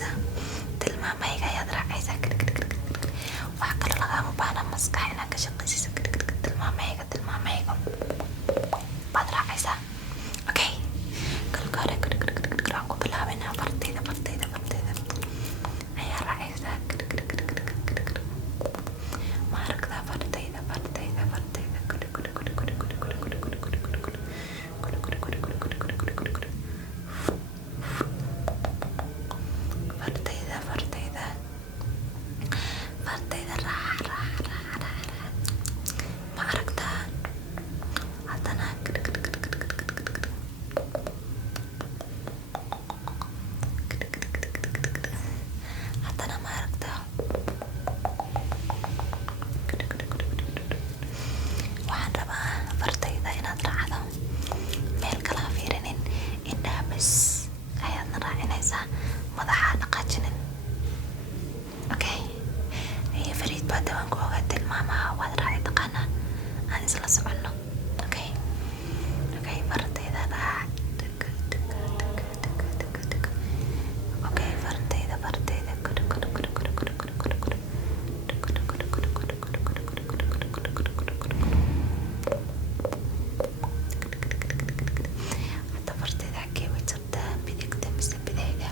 raacaysaa, tilmaamahayga ayaad raacaysaa. Wax kale lagama baahna maskax inaad ka shaqaysiiso. Tilmaamahayga baad raacaysaa. Okay, kalka hore aan ku bilaabinaa fartayda ayaa raacaysaa. Ma aragtaa fartayda fartayda raac ma aragtaa haddana ma aragtaa. Waxaan rabaa fartayda inaad raacdo, meel kala ha fiirinin, indhaha bas ayaadna raacinaysaa, madaxa dhaqaajinin. Okay, iyo Fariid baa dawaan ku ogaa tilmaamaha waad raaci taqaanaa, aan isla soconno. Okay, fartayda raac. Okay, fartayda hadda fartayda xaggee way jirtaa, midigta mise bidixda?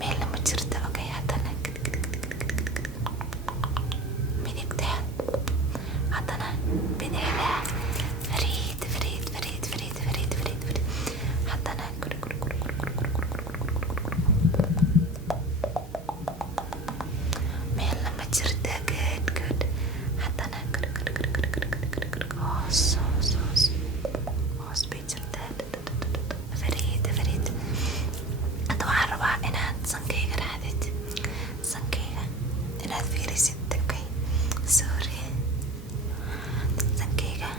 Meelna ma jirta. Okay, haddana midigta, haddana bidixda. Fariid haddana meelna ma jirta. Good haddana hoos bay jirtaa. Fariid hadda waxaan rabaa inaad sankayga raacdid, sankayga inaad fiirisid. Okay, sorry, sankayga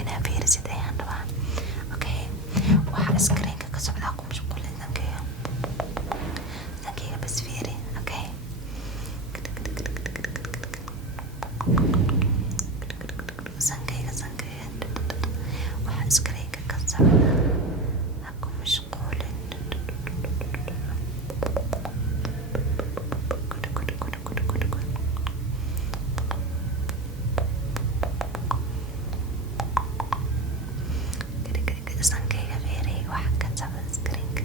inaad fiirisid ayaan rabaa. Okay, waxa screenka ka socdaa ku mashquulin sankayga bas fiiri. Okay, sankayga waxa screenka ka socdaa ha ku mashquulin. Sankayga fiiri, waxa ka socda screenka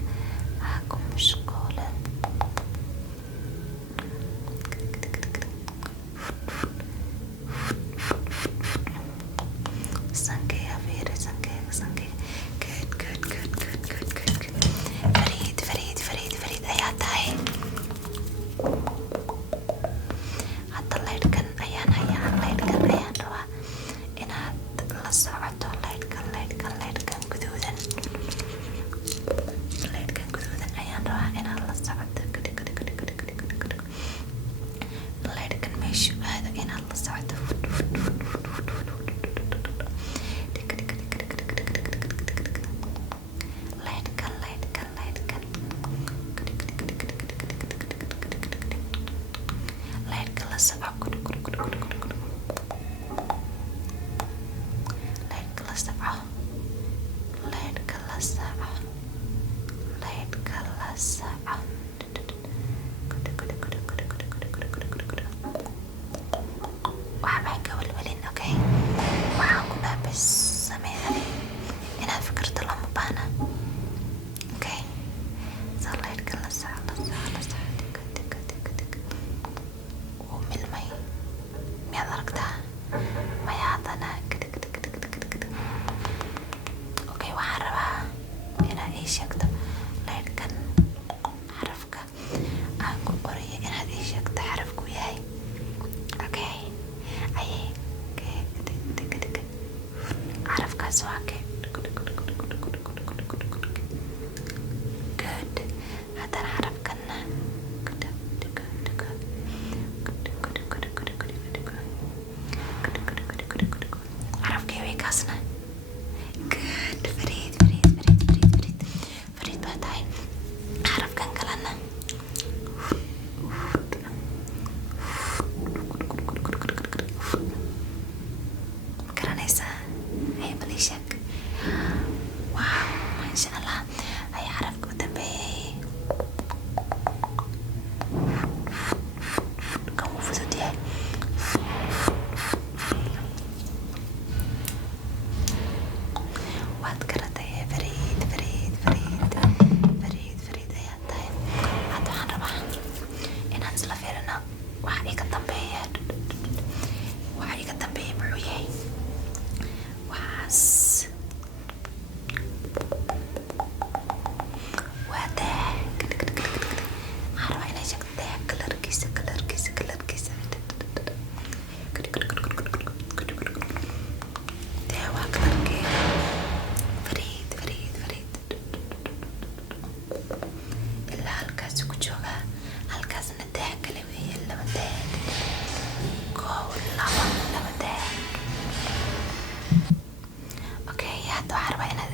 ha ku mashquulin. Sankayga fiiri, sankayga. Good. Fariid ayaa tahay. Hadda laydhkan ayaan rabaa inaad la socoto. Laydhkan guduudan ayaan rabaa inaad la socoto. Laydhkan meeshu aado inaad la socoto. Laydhkan laydhka la soco. Waxbaa ka walwalin. Okay, waxaan ku dhaabis sameeyay inaad fikirto lama baahna. Okay, laydhka la soco. Wuu milmay, miyaad aragtaa? Maya haddana okay, waxaan rabaa inaad ii sheegto laydhkan xaraf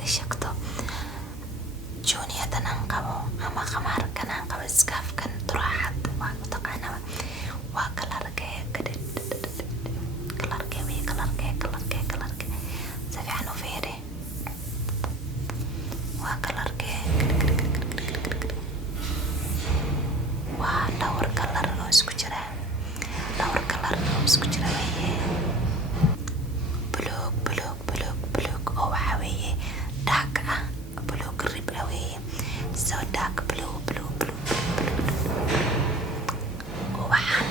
ay sheegto juniyadan aan qabo ama qamaarkan aan qabo iskaafkan turaaxad waa mataqaanaa waa kalarkee si fiican u fiiri waa kalarkee waa dhowr kalar oo isku jira weeye buluug oo waxa weeye dark ah buluug rib ah weeye so dark blue waxaan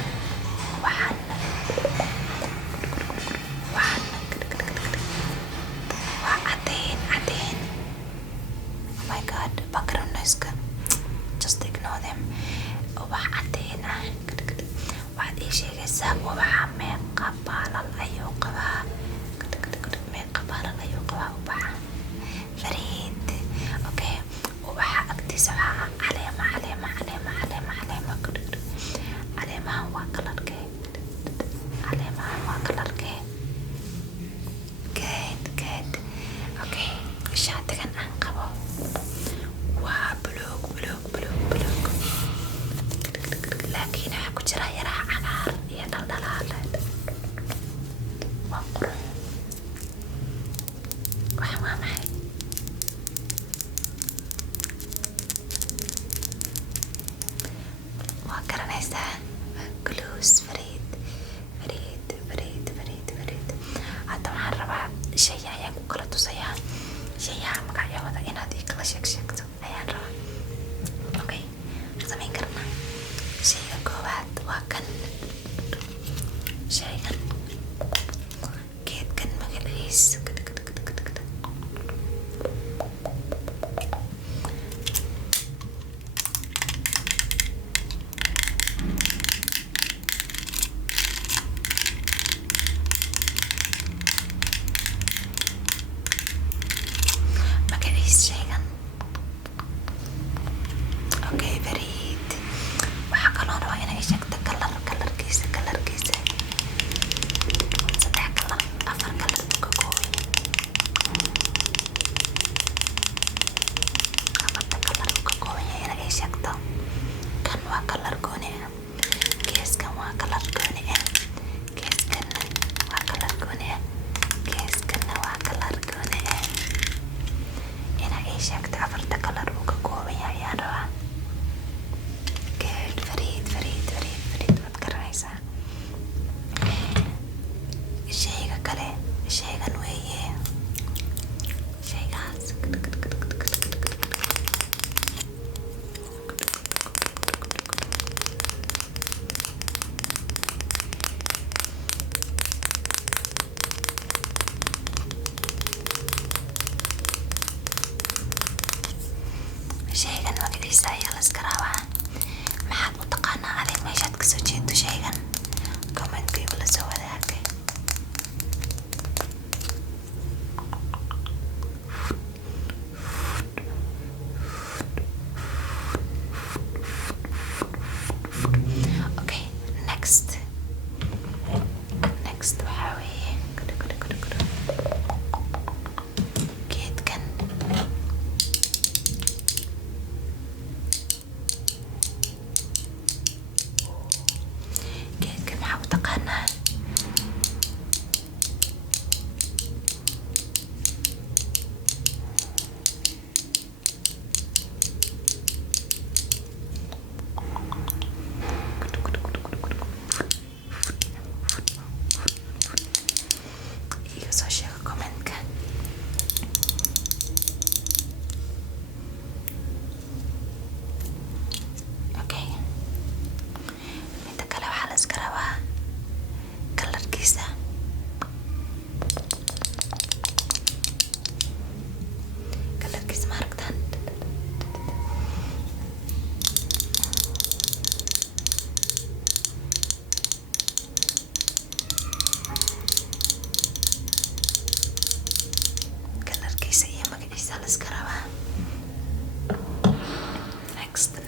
waa cadeen oh my god background noise just ignore them ubax cadeen ah waxaad ii sheegaysaa ubaxa meeqa baalal ayuu qabaa ubaxa fariid okay ubaxa agtiisa waxaa caleemahan waa kalarkee good okay shaatigan aan qabo waa buluug laakiin waxaa ku jira yaraha cagaar iyo dhaldhalaal waa qurux waxa waa maxay waa garanaysaa glues fariid hadda waxaan rabaa shay ayaan ku kala tusayaa shayaha magacyahooda inaad ii kala sheegto ayaan rabaa okay samayn karnaa shayga koowaad waa kan shaygan geedkan magaciisa shaygan okay fariid waxaa kaloo rabaa inay sheegto kalarkiisa 3 kalar 4 kalar ka kooban yahay inay sheegto kan waa kalar gooni ah geeskan waa kalar gooni ah geeskanna waa kalar gooni ah geeskanna waa kalar gooni ah inay sheegto 4 kalar uu ka kooban yahay ayaan rabaa good fariid waad garanaysaa shayga kale shaygan weeye shaygaas shaygan magaciisa ayaa la iska rabaa maxaad u taqaanaa adig meeshaad kasoo jeedo shaygan commentkaygu la soo wadaagay okay next waxaa weeye geedkan maxaa u taqaanaa iga soo sheega commentka okay midda kale waxaa la iska rabaa kalarkiisa ma aragtaan kalarkiisa iyo magaciisa la iska rabaa next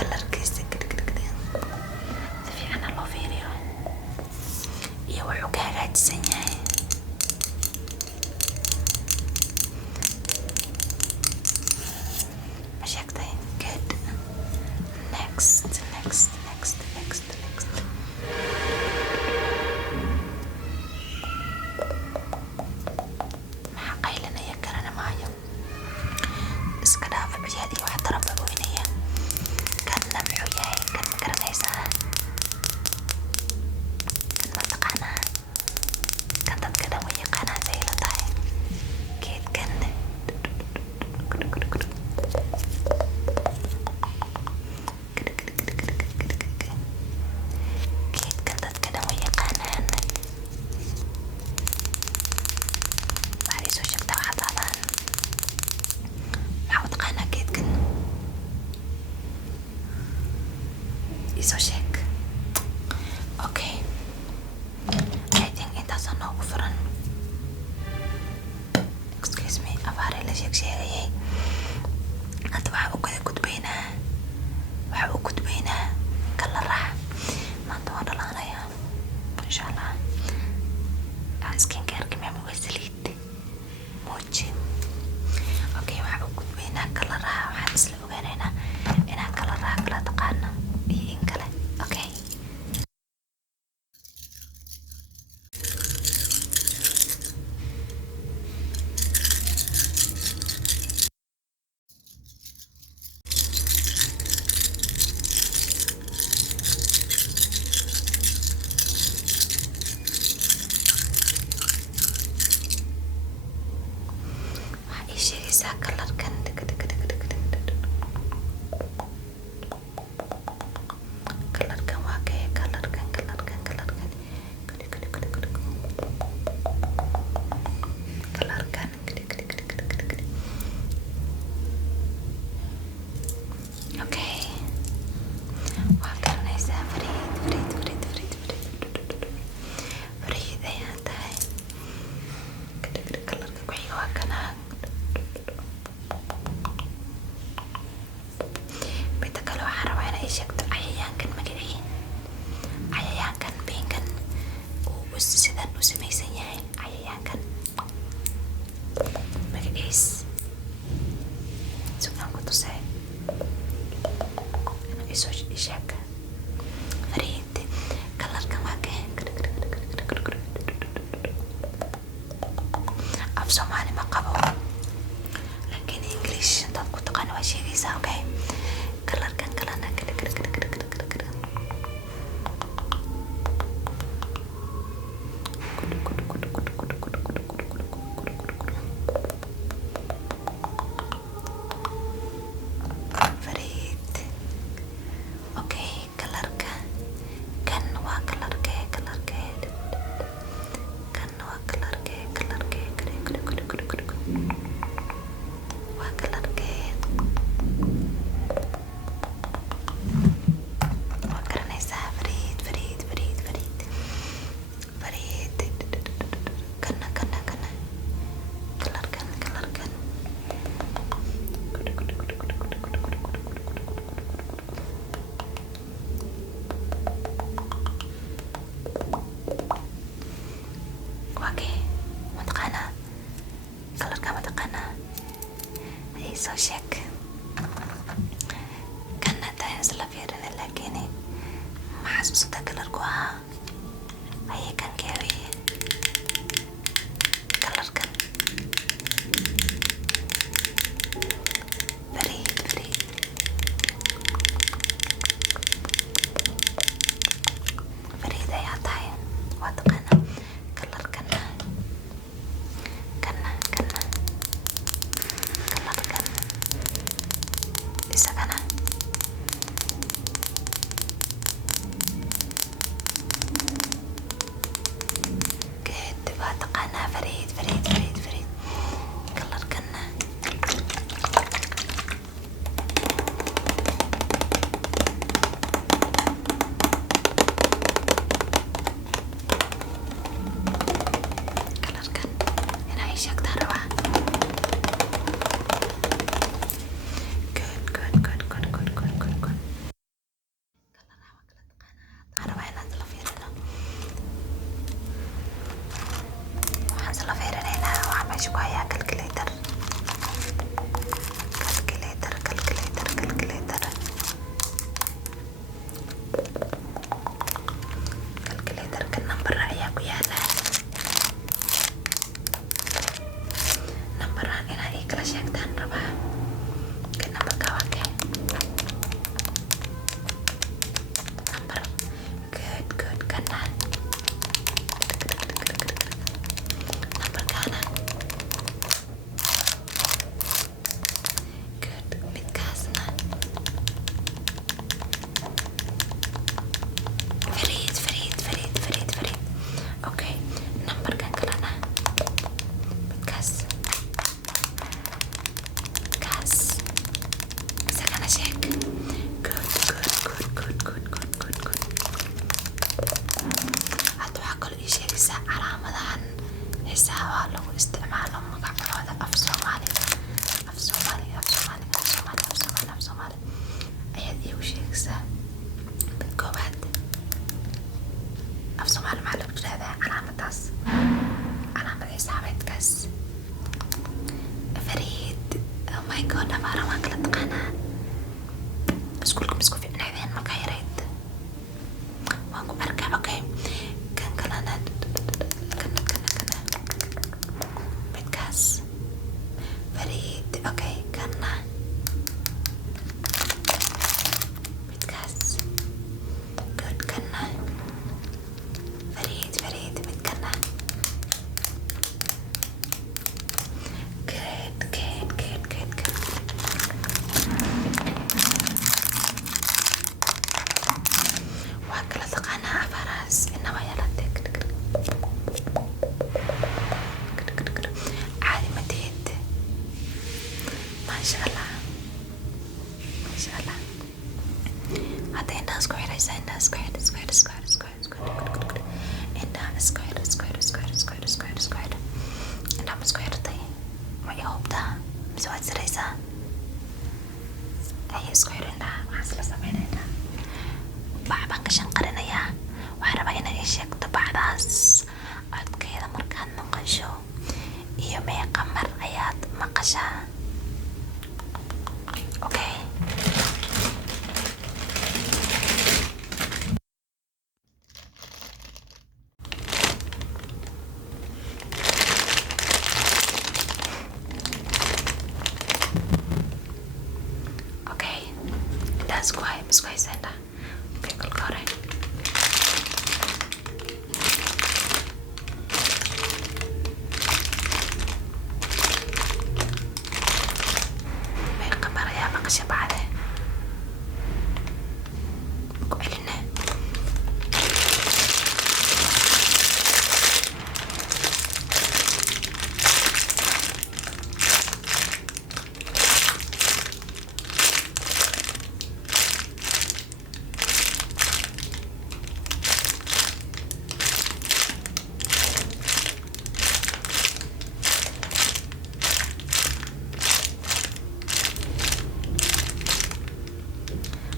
kalarkiisa si fiican ha loo fiiriyo iyo wuxuu ka hagaajisan yahay. Ma sheegtay? Good. Next. Maxaa qaylinaya garana maayo. Iska dhaaf ciyaad iyo wax daraba weynaya. Kanna muxuu yahay? Kan ma garanaysaa? Kan ma taqaanaa? Kan dadka dhan way yaqaanaan say la tahay. Geedkan geedkan dadka dhan way yaqaanaan. Waxaad ii soo sheegtaa waxaad dhahdaan. Maxaa u taqaanaa geedkan? Ii soo sheeg. Okay. I think intaasoo noogu furan. Excuse me, abaare la sheegayay. Hadda waxaa u gudbaynaa kalaraha. Maanta waan dhalaanayaa. Insha Allah. Skincare-ka miyaa waa saliid. Mooji. Okay, waxaa u gudbaynaa kalaraha. Waxaan isla ogaanaynaa inaan kalaraha kala taqaano iyo in kale. Okay. Waxaa ii sheegaysaa kalarkan. Kalarkan waa kee? Kalarkan. Okay. Waa garanaysaa Fariid ayaa tahay. Kalarka ku xiga waa kana. Midda kale waxaan rabaa inay ii sheegto cayayaankan magacii. Cayayaankan beenkan uu sidan u samaysan yahay. Cayayaankan magaciis sugaan ku tusay. Ii sheeg. Fariid, kalarkan waa kee? Af Soomaali ma qabo, laakiin English intaad ku taqaano waa sheegaysaa. Okay. Kalarkan kalena Fariid. Okay, kalarka kan waa kalarkee? Kan waa kalarkee? Waa kalarkee? Waa garanaysaa Fariid. Kana kalarkan. Waa kee? Ma taqaanaa? Kalarka ma taqaanaa? Ii soo sheeg. Kana taan isla fiirinay laakiin ma xasuusata kalarku ahaa. Ayay kan keewiyey. Kalarkan. Fariid. Fariid ayaa tahay. Waa taqaanaa kalarkan. Kana. Kalarkan. Isagana. hadalku isku fiicnaydeen markaa yarayd waan ku arkaa. Okay, kan kalena kana midkaas fariid. Okay, kana midkaas good. Kana fariid midkana good. waa kala taqaanaa afaraas inaba yalate caadi mateed. maasha allah hadda indhaha isku xiraysa. indhaha isku xir indhaha isku xir. indhaha ma isku xirtay? ma i hubtaa mise waad siraysaa? ay isku xir indhaha. waxaan isla samaynaynaa bac baan ka shanqarinayaa. waxaan rabaa inaad ii sheegto bacdaas codkeeda markaad maqasho iyo meeqa mar ayaad maqashaa. Okay, indhaha isku haysa indhaha. Okay, kolka hore meeqa mar ayaa maqasha bacde? ku celine.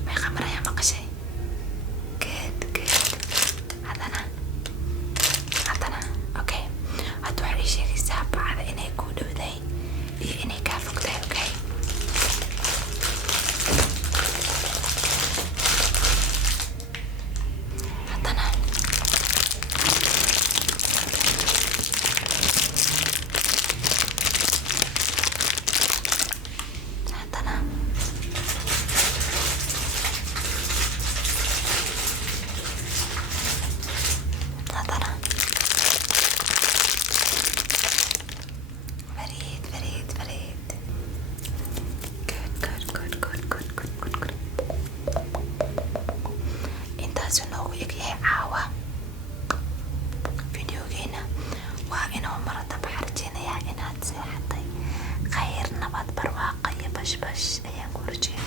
meeqa mar ayaa maqashay? good. haddana okay, hadda waxaad ii sheegaysaa bacda inay kuu dhowdahay iyo inay kaa fogtahay. Okay, haddana fariid. good. intaasuu noogu egyahay caawa videogeena. waa inuu marada baxarjinayaa inaad seexatay khayr, nabad, barwaaqa iyo bashbash ayaan kula jeeda.